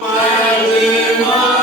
My dear, my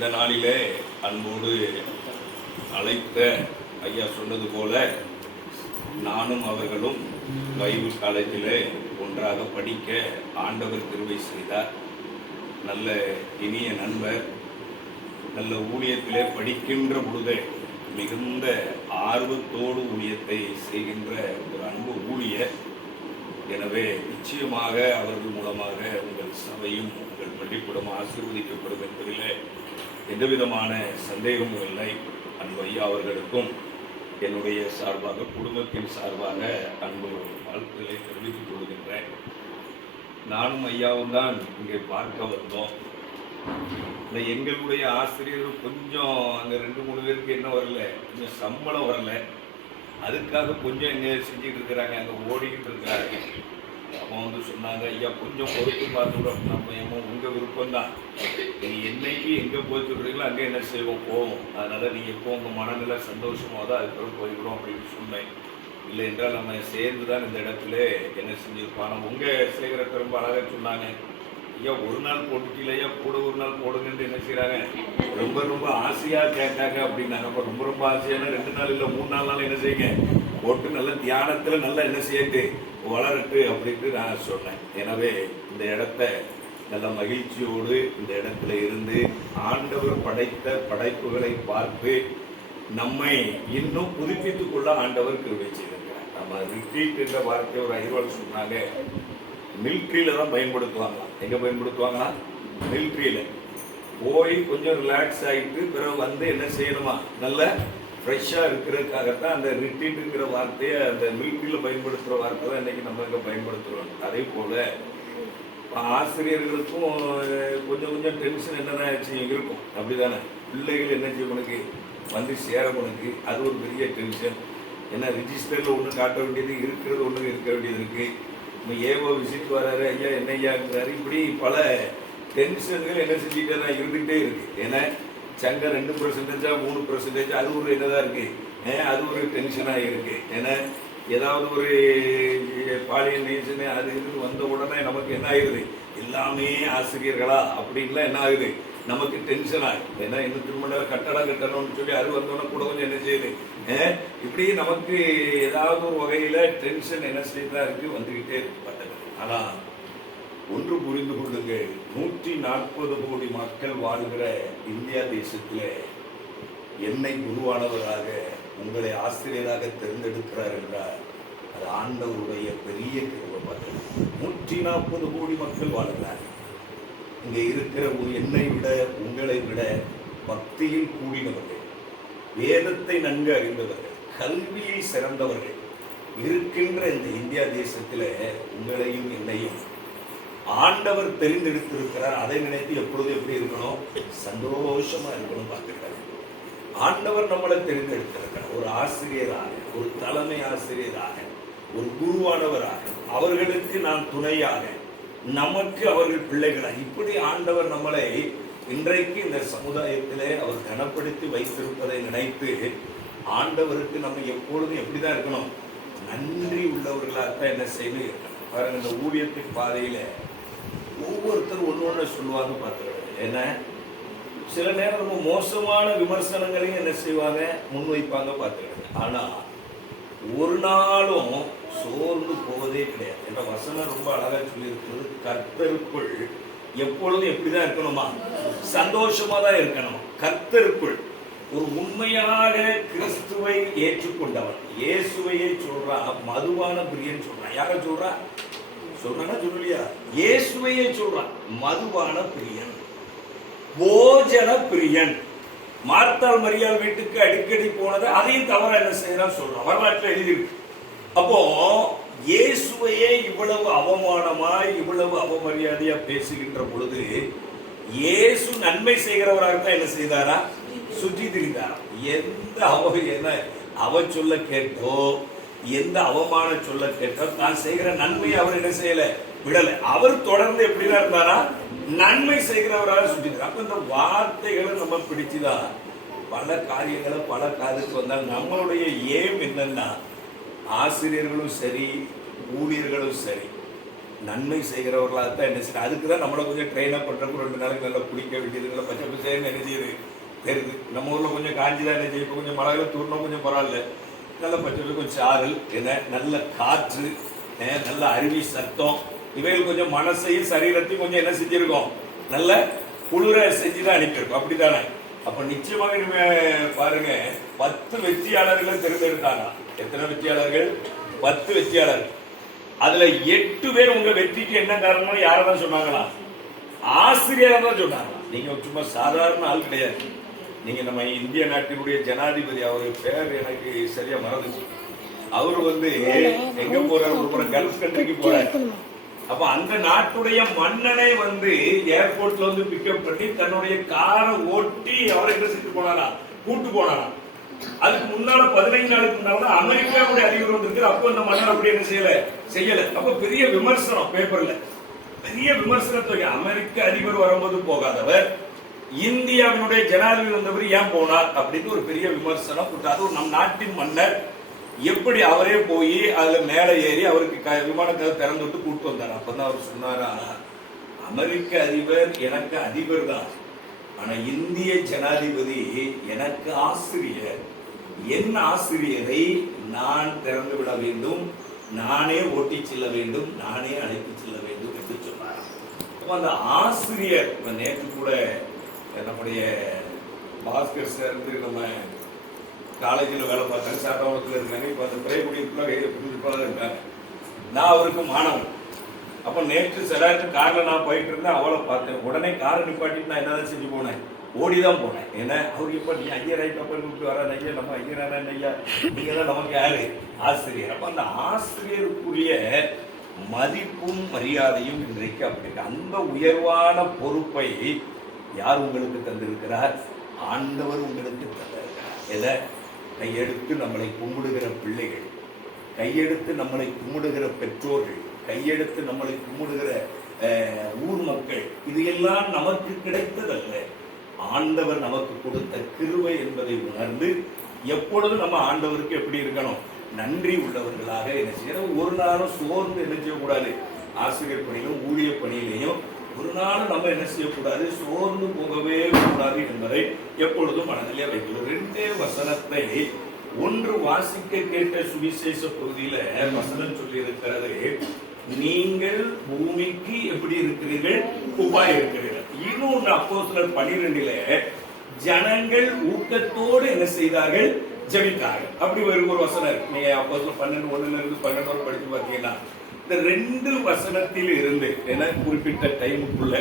இந்த நாளிலே அன்போடு அழைத்த ஐயா சொன்னது போல நானும் அவர்களும் பைபிள் காலேஜில் ஒன்றாக படிக்க ஆண்டவர் திருவை செய்தார். நல்ல இனிய நண்பர் நல்ல ஊழியத்திலே படிக்கின்ற பொழுதே மிகுந்த ஆர்வத்தோடு ஊழியத்தை செய்கின்ற ஒரு அன்பு ஊழியர். எனவே நிச்சயமாக அவர்கள் மூலமாக உங்கள் சபையும் உங்கள் பள்ளிக்கூடம் ஆசீர்வதிக்கப்படும் என்பதிலே எந்தவிதமான சந்தேகமும் இல்லை. அன்பு ஐயா அவர்களுக்கும் என்னுடைய சார்பாக குடும்பத்தின் சார்பாக அன்பு வாழ்த்துக்களை தெரிவித்துக் கொள்கின்றேன். நானும் ஐயாவும் தான் இங்கே பார்க்க வந்தோம். இந்த எங்களுடைய ஆசிரியர்கள் கொஞ்சம் அங்கே ரெண்டு மூணு பேருக்கு என்ன வரல கொஞ்சம் சம்பளம் வரல. அதுக்காக கொஞ்சம் எங்க செஞ்சுட்டு இருக்கிறாங்க அங்கே ஓடிக்கிட்டு இருக்கிறாங்க. அப்போ வந்து சொன்னாங்க ஐயா கொஞ்சம் பொறுத்து பார்த்துக்கிறோம் நம்ம ஏமோ உங்கள் விருப்பம் தான் நீங்கள் என்னைக்கு எங்கே போய் சொல்கிறீங்களோ அங்கே என்ன செய்வோம் போவோம். அதனால் நீங்கள் எப்போ உங்கள் மனநிலை சந்தோஷமாக தான் அதுக்கப்புறம் போய்விடும் அப்படின்னு சொன்னேன். இல்லை என்றால் நம்ம சேர்ந்து தான் இந்த இடத்துல என்ன செஞ்சிருப்போம். உங்கள் சேகரத்தை ரொம்ப அழகாக சொன்னாங்க ஐயா ஒரு நாள் போட்டுக்கலையா கூட ஒரு நாள் போடுங்கன்னு என்ன செய்கிறாங்க ரொம்ப ரொம்ப ஆசையாக கேட்டாங்க அப்படின்னாங்க. அப்போ ரொம்ப ரொம்ப ஆசையான ரெண்டு நாள் இல்லை மூணு நாள் நாள் என்ன செய்யுங்க? போட்டு நல்ல தியானத்தில் நல்லா என்ன செய்யட்டு வளரட்டு அப்படின்ட்டு நான் சொன்னேன். எனவே இந்த இடத்த நல்ல மகிழ்ச்சியோடு இந்த இடத்துல இருந்து ஆண்டவர் படைத்த படைப்புகளை பார்த்து நம்மை இன்னும் புதுப்பித்துக் கொள்ள ஆண்டவர் கிருபை செய்திருக்கிறார். நம்ம ரிட்ரீட் என்ற வார்த்தையை ஒரு ஐரோல் சொன்னாங்க. மில்ட்ரியில தான் பயன்படுத்துவாங்களாம் எங்க பயன்படுத்துவாங்களா? மில்ட்ரியில போய் கொஞ்சம் ரிலாக்ஸ் ஆகிட்டு பிறகு வந்து என்ன செய்யணுமா? நல்ல ஃப்ரெஷ்ஷாக இருக்கிறதுக்காகத்தான் அந்த ரிட்டீட்டுங்கிற வார்த்தையை அந்த மீட்டில் பயன்படுத்துகிற வார்த்தை தான் இன்றைக்கி நம்ம இங்கே பயன்படுத்துகிறோம் அதே போல் ஆசிரியர்களுக்கும் கொஞ்சம் கொஞ்சம் டென்ஷன் என்னென்ன இருக்கும் இருக்கும். அப்படிதானே? பிள்ளைகள் என்ன செய்யும் உனக்கு? வந்து சேர உனக்கு. அது ஒரு பெரிய டென்ஷன் ஏன்னா ரிஜிஸ்டரில் ஒன்று காட்ட வேண்டியது இருக்கிறது ஒன்று இருக்க வேண்டியது இருக்குது நம்ம ஏவோ விசிட் வராரு ஐயா என்ன ஐயாங்கிறாரு. இப்படி பல டென்ஷன்கள் என்ன செஞ்சுட்டே தான் இருந்துகிட்டே இருக்குது ஏன்னா சங்கம் ரெண்டு பர்சன்டேஜா மூணு பர்சன்டேஜ் அது ஒரு என்னதான் இருக்கு? ஏன் அது ஒரு டென்ஷனாக இருக்கு. ஏன்னா ஏதாவது ஒரு பாலியல் ரீசனு அது இது வந்த உடனே நமக்கு என்ன ஆகுது எல்லாமே ஆசிரியர்களா அப்படின்லாம் என்ன ஆகுது? நமக்கு டென்ஷன் ஆகுது. ஏன்னா இன்னும் திரும்ப கட்டடம் கட்டணும்னு சொல்லி அது வந்தோடனே கூட கொஞ்சம் என்ன செய்யுது? இப்படி நமக்கு ஏதாவது ஒரு வகையில் டென்ஷன் என்ன செய்யறதா இருக்கு? வந்துக்கிட்டே இருக்கு பார்த்தது ஆனால் ஒன்று புரிந்து கொள்ளுங்கள். நூற்றி நாற்பது கோடி மக்கள் வாழ்கிற இந்தியா தேசத்தில் என்னை குருவானவராக உங்களை ஆசிரியராக தேர்ந்தெடுக்கிறார் என்றால் அது ஆண்டவருடைய பெரிய கிருபை நூற்றி நாற்பது கோடி மக்கள் வாழ்கிறார் இங்கே இருக்கிற ஒரு என்னை விட உங்களை விட பக்தியில் கூடினவர்கள் வேதத்தை நன்கு அறிந்தவர்கள் கல்வியில் சிறந்தவர்கள் இருக்கின்ற இந்த இந்தியா தேசத்தில் உங்களையும் என்னையும் ஆண்டவர் தெரிந்தெடுத்திருக்கிறார். அதை நினைத்து எப்பொழுதும் எப்படி இருக்கணும்? சந்தோஷமா இருக்கணும் பார்த்துக்கிறார் ஆண்டவர் நம்மளை தெரிந்தெடுத்திருக்கிறார். ஒரு ஆசிரியராக ஒரு தலைமை ஆசிரியராக ஒரு குருவானவராக அவர்களுக்கு நான் துணையாக நமக்கு அவர்கள் பிள்ளைகளாக இப்படி ஆண்டவர் நம்மளை இன்றைக்கு இந்த சமுதாயத்திலே அவர் கனப்படுத்தி வைத்திருப்பதை நினைத்து ஆண்டவருக்கு நம்ம எப்பொழுதும் எப்படிதான் இருக்கணும்? நன்றி உள்ளவர்களாகத்தான் என்ன செய்யணும் இருக்கணும். பாருங்க இந்த ஊழியத்தின் பாதையில ஒவ்வொருத்தரும் ஒன்று ஒன்று சொல்லுவாங்க பார்த்துருவாங்க என்ன? சில நேரம் ரொம்ப மோசமான விமர்சனங்களையும் என்ன செய்வாங்க? முன்வைப்பாங்க பார்த்துருக்காங்க ஆனால் ஒரு நாளும் சோர்ந்து போவதே கிடையாது. என்ற வசனம் ரொம்ப அழகாக சொல்லியிருக்கிறது. கர்த்தருக்குள் எப்பொழுதும் எப்படிதான் இருக்கணுமா? சந்தோஷமாக தான் இருக்கணும். கர்த்தருக்குள் ஒரு உண்மையாக கிறிஸ்துவை ஏற்றுக்கொண்டவன். இயேசுவையே சொல்றான். மதுவான பிரியன் சொல்றான். யார சொல்றான்? சொல்றானா? சொல்லலையா? இயேசுவையே சொல்றான். மதுவான பிரியன். போஜன பிரியன். மார்த்தாள் மரியாள் வீட்டுக்கு அடிக்கடி போனது அதையும் தவற என்ன செய்யறான் சொல்றான். வரலாற்றில் எழுதியிருக்கு. அப்போ இயேசுவையே இவ்வளவு அவமானமாய் இவ்வளவு அவமரியாதையா பேசுகின்ற பொழுது இயேசு நன்மை செய்கிறவராக தான் என்ன செய்தாரா? சுற்றி திரிந்தாரா எந்த அவ என்ன? அவ சொல்ல கேட்டோ எந்த அவமான சொல்ல கேட்டால் தான் செய்கிற நன்மையை அவர் என்ன செய்யல? விடல. அவர் தொடர்ந்து எப்படிதான் இருந்தாரா? நன்மை செய்கிறவராக சுற்றி அப்ப இந்த வார்த்தைகளை நம்ம பிடிச்சுதான் பல காரியங்களை பல காரியத்துக்கு வந்தால் நம்மளுடைய ஏம் என்னன்னா ஆசிரியர்களும் சரி ஊழியர்களும் சரி நன்மை செய்கிறவர்களாக தான் என்ன செய்யணும். அதுக்கு தான் நம்மளை கொஞ்சம் ட்ரெயின் அப் பண்ணுறப்ப ரெண்டு நாளைக்கு நல்லா குடிக்க வேண்டியதுங்களை பச்சை பச்சைன்னு என்ன செய்யுது தெரியுது. நம்ம ஊரில் கொஞ்சம் காஞ்சி தான் என்ன செய்யும். இப்போ கொஞ்சம் மழை தூர்னா கொஞ்சம் பரவாயில்ல. நல்ல பச்சை கொஞ்சம் சாரல் என்ன நல்ல காற்று நல்ல அருவி சத்தம் இவைகள் கொஞ்சம் மனசையும் சரீரத்தையும் கொஞ்சம் என்ன செஞ்சிருக்கோம். நல்ல குளிர செஞ்சு தான் அனுப்பியிருக்கோம் அப்படித்தானே? அப்ப நிச்சயமாக நீங்க பாருங்க பத்து வெற்றியாளர்களை தேர்ந்தெடுத்தாங்க. எத்தனை வெற்றியாளர்கள்? பத்து வெற்றியாளர்கள். அதுல எட்டு பேர் உங்க வெற்றிக்கு என்ன காரணம் யாரை தான் சொன்னாங்களா? ஆசிரியர் தான் சொன்னாங்க நீங்க சும்மா சாதாரண ஆள் கிடையாது. நீங்க நம்ம இந்திய நாட்டினுடைய ஜனாதிபதி அவர் பேர் எனக்கு சரியா மறந்துச்சு. அவர் வந்து எங்க போறாரு ஒரு முறை கல்ஃப் கண்ட்ரிக்கு போறாரு. அப்ப அந்த நாட்டுடைய மன்னனை வந்து ஏர்போர்ட்ல வந்து பிக்கப் பண்ணி தன்னுடைய காரை ஓட்டி அவரை என்ன செஞ்சு போனாரா? கூட்டு போனாரா? அதுக்கு முன்னால பதினைந்து நாளுக்கு முன்னால தான் அமெரிக்காவுடைய அதிபர் வந்திருக்கு அப்போ அந்த மன்னர் அப்படி என்ன செய்யல? செய்யல. அப்ப பெரிய விமர்சனம் பேப்பர்ல பெரிய விமர்சனத்தை அமெரிக்க அதிபர் வரும்போது போகாதவர். இந்தியாவினுடைய ஜனாதிபதி வந்தவர் ஏன் போனார் அப்படின்னு ஒரு பெரிய விமர்சனம் போட்டு அதுவும் நம் நாட்டின் மன்னர் எப்படி அவரே போய் அதுல மேல ஏறி அவருக்கு க- விமானத்தை திறந்து விட்டு கூட்டு வந்தார். அப்பதான் அவர் சொன்னாரா அமெரிக்க அதிபர் எனக்கு அதிபர் தான். ஆனா இந்திய ஜனாதிபதி எனக்கு ஆசிரியர். என் ஆசிரியரை நான் திறந்து விட வேண்டும். நானே ஓட்டி செல்ல வேண்டும். நானே அழைத்து செல்ல வேண்டும் என்று சொன்னார். அந்த ஆசிரியர் நேற்று கூட நம்முடைய பாஸ்கர் சேர்ந்து நம்ம காலேஜில் வேலை பார்த்தாங்க சாத்தாவளத்தில் இருக்காங்க இப்போ அந்த பிரைகுடியிருப்பில் பிரின்சிபலாக இருக்காங்க நான் அவருக்கு மாணவன். அப்போ நேற்று சிலாட்டு காரில் நான் போயிட்டு இருந்தேன். அவளை பார்த்தேன். உடனே காரை நிப்பாட்டிட்டு நான் என்னதான் செஞ்சு போனேன்? ஓடி தான் போனேன். ஏன்னா அவர் இப்போ நீ ஐயா ரைட் அப்போ கூப்பிட்டு வர ஐயா நம்ம ஐயரான ஐயா நீங்கள் தான் நமக்கு யாரு ஆசிரியர். அப்போ அந்த ஆசிரியருக்குரிய மதிப்பும் மரியாதையும் இன்றைக்கு அப்படி அந்த உயர்வான பொறுப்பை யார் உங்களுக்கு தந்திருக்கிறார்? ஆண்டவர் உங்களுக்கு தந்திருக்கிறார். எதை? கையெடுத்து நம்மளை கும்பிடுகிற பிள்ளைகள் கையெடுத்து நம்மளை கும்பிடுகிற பெற்றோர்கள் கையெடுத்து நம்மளை கும்பிடுகிற ஊர் மக்கள் இது எல்லாம் நமக்கு கிடைத்ததல்ல. ஆண்டவர் நமக்கு கொடுத்த கிருவை என்பதை உணர்ந்து எப்பொழுதும் நம்ம ஆண்டவருக்கு எப்படி இருக்கணும்? நன்றி உள்ளவர்களாக என்ன செய்யணும்? ஒரு நாளும் சோர்ந்து என்ன செய்யக்கூடாது ஆசிரியர் பணியிலும் ஊழிய பணியிலையும் ஒரு நாளும் நம்ம என்ன செய்யக்கூடாது? சோர்ந்து போகவே கூடாது என்பதை எப்பொழுதும் மனதிலே வைக்கிறோம் ரெண்டே வசனத்தை ஒன்று வாசிக்க கேட்ட சுவிசேஷ பகுதியில வசனம் சொல்லி இருக்கிறது நீங்கள் பூமிக்கு எப்படி இருக்கிறீர்கள்? உபாய் இருக்கிறீர்கள். இன்னொன்று அப்போ சிலர் பனிரெண்டில ஜனங்கள் ஊக்கத்தோடு என்ன செய்தார்கள்? ஜபித்தார்கள். அப்படி ஒரு ஒரு வசனம் இருக்கு. நீங்க அப்போ பன்னெண்டு ஒண்ணுல இருந்து பன்னெண்டு படிச்சு பார்த்தீங்கன்னா இந்த ரெண்டு வசனத்தில் இருந்து என குறிப்பிட்ட டைமுக்குள்ள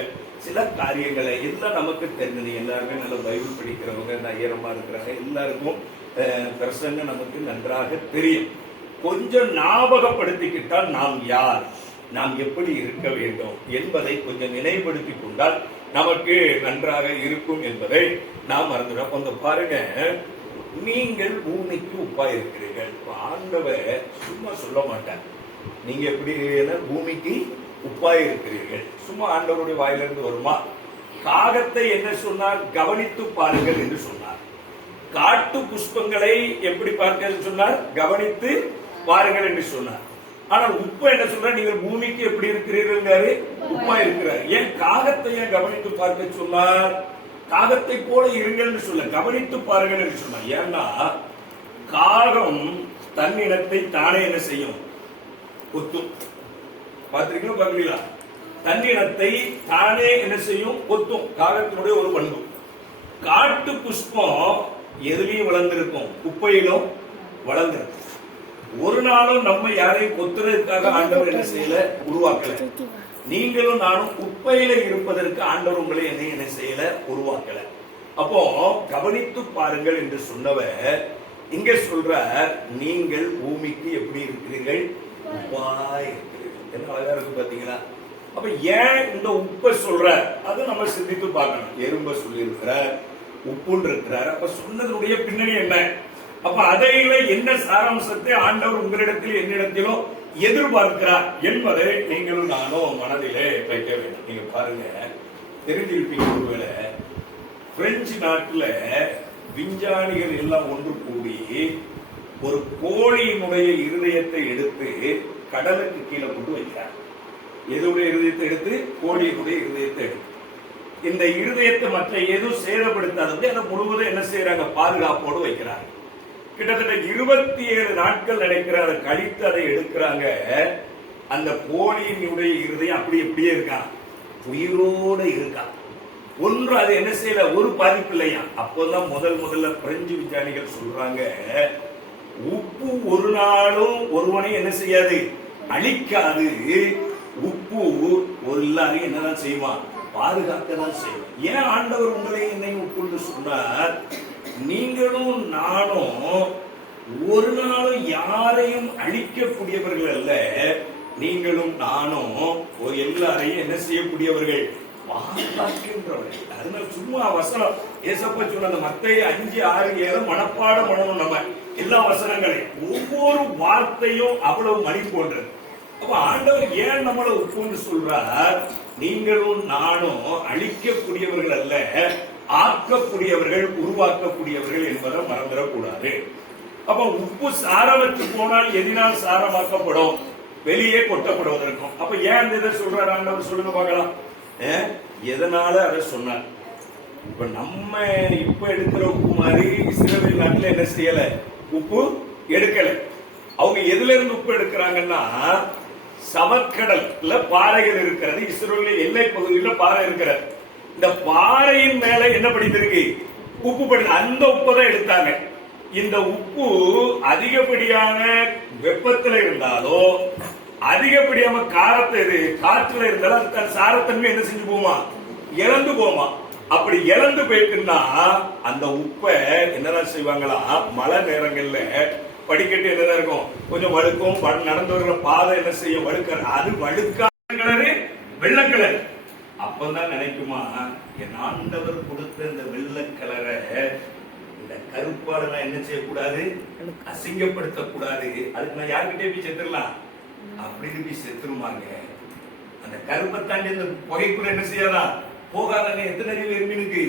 சில காரியங்களை எல்லாம் நமக்கு தெரிஞ்சது. எல்லாருமே நல்ல பைபிள் படிக்கிறவங்க நயரமா இருக்கிறாங்க எல்லாருக்கும் பிரசங்க நமக்கு நன்றாக தெரியும். கொஞ்சம் ஞாபகப்படுத்திக்கிட்டால் நாம் யார்? நாம் எப்படி இருக்க வேண்டும் என்பதை கொஞ்சம் நினைவுபடுத்தி கொண்டால் நமக்கு நன்றாக இருக்கும் என்பதை நாம் மறந்துடும் கொஞ்சம் பாருங்க. நீங்கள் பூமிக்கு உப்பா இருக்கிறீர்கள் ஆண்டவர் சும்மா சொல்ல மாட்டார். நீங்க எப்படி இருக்கிறீர்கள்? பூமிக்கு உப்பா இருக்கிறீர்கள். சும்மா ஆண்டவருடைய வாயிலிருந்து வருமா? காகத்தை என்ன சொன்னார் கவனித்து பாருங்கள் என்று சொன்னார். காட்டு புஷ்பங்களை எப்படி பார்க்க சொன்னார்? கவனித்து பாருங்கள் என்று சொன்னார். ஆனால் உப்பு என்ன சொல்ற நீங்கள் பூமிக்கு எப்படி இருக்கிறீர்கள் உப்பா இருக்கிறார். ஏன் காகத்தை ஏன் கவனித்து பார்க்க சொன்னார்? காகத்தை போல இருங்கள் சொல்ல கவனித்து பாருங்கள் என்று சொன்னார். ஏன்னா காகம் தன்னிடத்தை தானே என்ன செய்யும்? கொத்தும். பார்த்திருக்கீங்களா பார்க்கலீங்களா தன்னிடத்தை தானே என்ன செய்யும்? கொத்தும். காகத்தினுடைய ஒரு பண்பு. காட்டு புஷ்பம் எதுலயும் வளர்ந்திருக்கும்? குப்பையிலும் வளர்ந்திருக்கும். ஒரு நாளும் நம்ம யாரையும் கொத்துறதுக்காக ஆண்டவர் என்ன செய்யல? உருவாக்கல. நீங்களும் நானும் குப்பையில இருப்பதற்கு ஆண்டவர் உங்களை என்ன என்ன செய்யல? உருவாக்கல. அப்போ கவனித்து பாருங்கள் என்று சொன்னவர் இங்க சொல்ற நீங்கள் பூமிக்கு எப்படி இருக்கிறீர்கள்? உப்பாய் என்ன அழகா இருக்கு பாத்தீங்களா? அப்ப ஏன் இந்த உப்பை சொல்ற? அது நம்ம சிந்தித்து பார்க்கணும். எறும்ப சொல்லியிருக்கிறார் உப்புன்னு இருக்கிறார். அப்ப சொன்னதனுடைய பின்னணி என்ன? அப்ப அதையில என்ன சாராம்சத்தை ஆண்டவர் உங்களிடத்தில் என்னிடத்திலோ எதிர்பார்க்கிறார் என்பதை நீங்களும் நானும் மனதிலே வைக்க வேண்டும். நீங்க பாருங்க. தெரிஞ்சிருப்பீங்க ஒருவேளை. பிரெஞ்சு நாட்டுல விஞ்ஞானிகள் எல்லாம் ஒன்று கூடி ஒரு கோழியினுடைய இருதயத்தை எடுத்து கடலுக்கு கீழே கொண்டு வைக்கிறார். எதுடைய இருதயத்தை எடுத்து? கோழியினுடைய இருதயத்தை எடுத்து. இந்த இருதயத்தை மற்ற எதுவும் சேதப்படுத்தாதது அதை முழுவதும் என்ன செய்யறாங்க? பாதுகாப்போடு வைக்கிறாங்க கிட்டத்தட்ட இருபத்தி ஏழு நாட்கள் நினைக்கிற அதை கழித்து அதை எடுக்கிறாங்க. அந்த கோழியினுடைய இருதயம் அப்படி அப்படியே இருக்கான் உயிரோட இருக்கான் ஒன்று அது என்ன செய்யல? ஒரு பாதிப்பு இல்லையா? அப்போதான் முதல் முதல்ல பிரெஞ்சு விஞ்ஞானிகள் சொல்றாங்க உப்பு ஒரு நாளும் ஒருவனை என்ன செய்யாது? அழிக்காது. உப்பு ஒரு எல்லாரையும் என்னதான் செய்வான்? பாதுகாக்க தான் செய்வான். ஏன் ஆண்டவர் உங்களை என்னை உட்கொண்டு சொன்னார்? நீங்களும் நானும் ஒரு நாளும் யாரையும் அழிக்கக்கூடியவர்கள் அல்ல. நீங்களும் நானும் ஒரு எல்லாரையும் என்ன செய்யக்கூடியவர்கள்? பாதுகாக்கின்றவர்கள். அதனால சும்மா வசனம். ஏசப்பா சொன்ன அந்த மத்தைய அஞ்சு ஆறு ஏழு மனப்பாடம் பண்ணணும் நம்ம. எல்லா வசனங்களையும் ஒவ்வொரு வார்த்தையும் அவ்வளவு மணி போன்றது அப்ப ஆண்டவர் ஏன் நம்மளை உப்புன்னு சொல்றார்? நீங்களும் நானும் அழிக்கக்கூடியவர்கள் அல்ல ஆக்கக்கூடியவர்கள் உருவாக்கக்கூடியவர்கள் என்பதை மறந்துடக்கூடாது. அப்ப உப்பு சாரவற்று போனால் எதினால் சாரமாக்கப்படும்? வெளியே கொட்டப்படுவதற்கும். அப்ப ஏன் இந்த இதை சொல்றாரு ஆண்டவர்? சொல்லுங்க பார்க்கலாம். எதனால அதை சொன்னார்? இப்ப நம்ம இப்ப எடுக்கிற உப்பு மாதிரி இஸ்ரேல் நாட்டில் என்ன செய்யலை? உப்பு எடுக்கலை. அவங்க எதுல இருந்து உப்பு எடுக்கிறாங்கன்னா சமக்கடல்ல பாறைகள் இருக்கிறது இஸ்ரேல் எல்லை பகுதியில் பாறை இருக்கிறது. இந்த பாறையின் மேல என்ன படித்திருக்கு? உப்பு படி அந்த உப்பு தான் எடுத்தாங்க. இந்த உப்பு அதிகப்படியான வெப்பத்துல இருந்தாலோ அதிகப்படியான காரத்தை காற்றுல இருந்தாலும் தன் சாரத்தன்மை என்ன செஞ்சு போமா? இறந்து போமா? அப்படி இழந்து போயிட்டுன்னா அந்த உப்பை என்னதான் செய்வாங்களா? மழை நேரங்கள்ல படிக்கட்டு என்னதான் இருக்கும்? கொஞ்சம் வழுக்கும் நடந்து வருகிற பாதை என்ன செய்யும்? வழுக்க அது வழுக்காத கலரு வெள்ளை கலர் அப்பதான் நினைக்குமா என் ஆண்டவர் கொடுத்த இந்த வெள்ளை கலரை இந்த கருப்பாடு நான் என்ன செய்யக்கூடாது? அசிங்கப்படுத்தக்கூடாது. அதுக்கு நான் யார்கிட்டயே போய் செத்துடலாம் அப்படின்னு போய் செத்துருமாங்க. அந்த கருப்பை தாண்டி அந்த புகைக்குள்ள என்ன செய்யலாம் போகாதங்க எத்தனை அறிவு எறும்பினுக்கு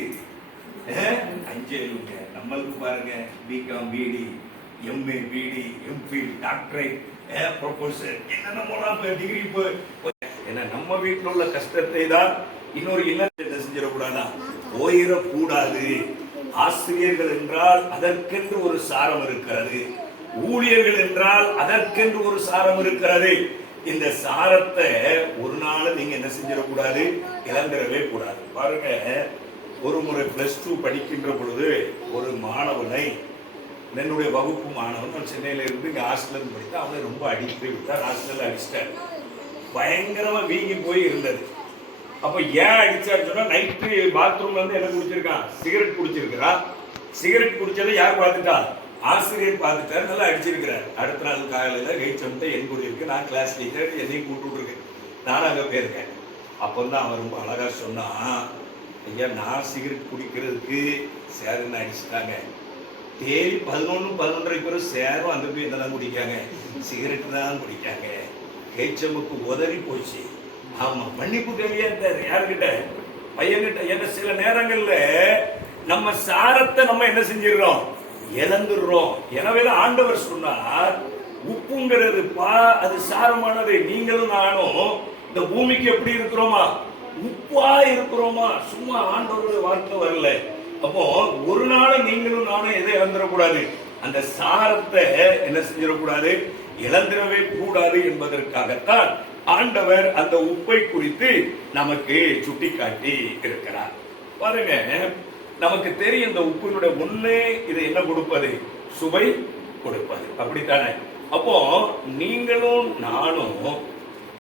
அஞ்சு அறிவுங்க நம்மளுக்கு பாருங்க BCom BT MA BT MPhil doctorate professor என்னென்னமோலாம் degree ஏன்னா நம்ம வீட்டில் உள்ள கஷ்டத்தை தான் இன்னொரு இல்லத்தை செஞ்சிடக்கூடாதா போயிடக்கூடாது. ஆசிரியர்கள் என்றால் அதற்கென்று ஒரு சாரம் இருக்கிறது. ஊழியர்கள் என்றால் அதற்கென்று ஒரு சாரம் இருக்கிறது. இந்த சாரத்தை ஒரு நாள் நீங்க என்ன செஞ்சிடக்கூடாது? இழந்துடவே கூடாது. பாருங்க ஒரு முறை பிளஸ் டூ படிக்கின்ற பொழுது ஒரு மாணவனை என்னுடைய வகுப்பு மாணவன் சென்னையில இருந்து இங்க ஹாஸ்டல்ல படித்தா அவனை ரொம்ப அடித்து விட்டார் ஹாஸ்டல்ல அடிச்சிட்டார் பயங்கரமா வீங்கி போய் இருந்தது. அப்ப ஏன் அடிச்சாரு சொன்னா நைட்டு பாத்ரூம்ல இருந்து என்ன குடிச்சிருக்கான்? சிகரெட் குடிச்சிருக்கிறான் சிகரெட் குடிச்சதை யார் பார்த்துட்டா? ஆசிரியர் பார்த்துட்டாரு நல்லா அடிச்சிருக்கிறார். அடுத்த நாள் காலையில் வெயிட் சொல்லிட்டு என் கூட இருக்கு. நான் கிளாஸ் டீச்சர் என்னையும் கூப்பிட்டுருக்கேன் நானும் அங்கே போயிருக்கேன். அப்போ தான் அவன் ரொம்ப அழகாக சொன்னான் ஐயா நான் சிகரெட் குடிக்கிறதுக்கு சேருன்னு அடிச்சிட்டாங்க. தேதி பதினொன்று பதினொன்றரை பேரும் சேரும். அந்த போய் என்னதான் குடிக்காங்க? சிகரெட் தான் குடிக்காங்க. கேச்சமுக்கு உதறி போச்சு. ஆமாம் மன்னிப்பு கவியா இருந்தாரு. யாருக்கிட்ட பையன்கிட்ட. ஏன்னா சில நேரங்களில் நம்ம சாரத்தை நம்ம என்ன செஞ்சிடறோம்? இழந்துடுறோம். எனவே ஆண்டவர் சொன்னார் உப்புங்கிறது பா அது சாரமானது நீங்களும் நானும் இந்த பூமிக்கு எப்படி இருக்கிறோமா? உப்பா இருக்கிறோமா? சும்மா ஆண்டவருடைய வார்த்தை வரல. அப்போ ஒரு நாளை நீங்களும் நானும் எதை இழந்துடக்கூடாது? அந்த சாரத்தை என்ன செஞ்சிடக்கூடாது இழந்துடவே கூடாது என்பதற்காகத்தான் ஆண்டவர் அந்த உப்பை குறித்து நமக்கு சுட்டிக்காட்டி இருக்கிறார். பாருங்க நமக்கு தெரியும் இந்த உப்பினுடைய ஒண்ணு இது என்ன கொடுப்பது? சுவை கொடுப்பது. அப்படித்தானே? அப்போ நீங்களும் நானும்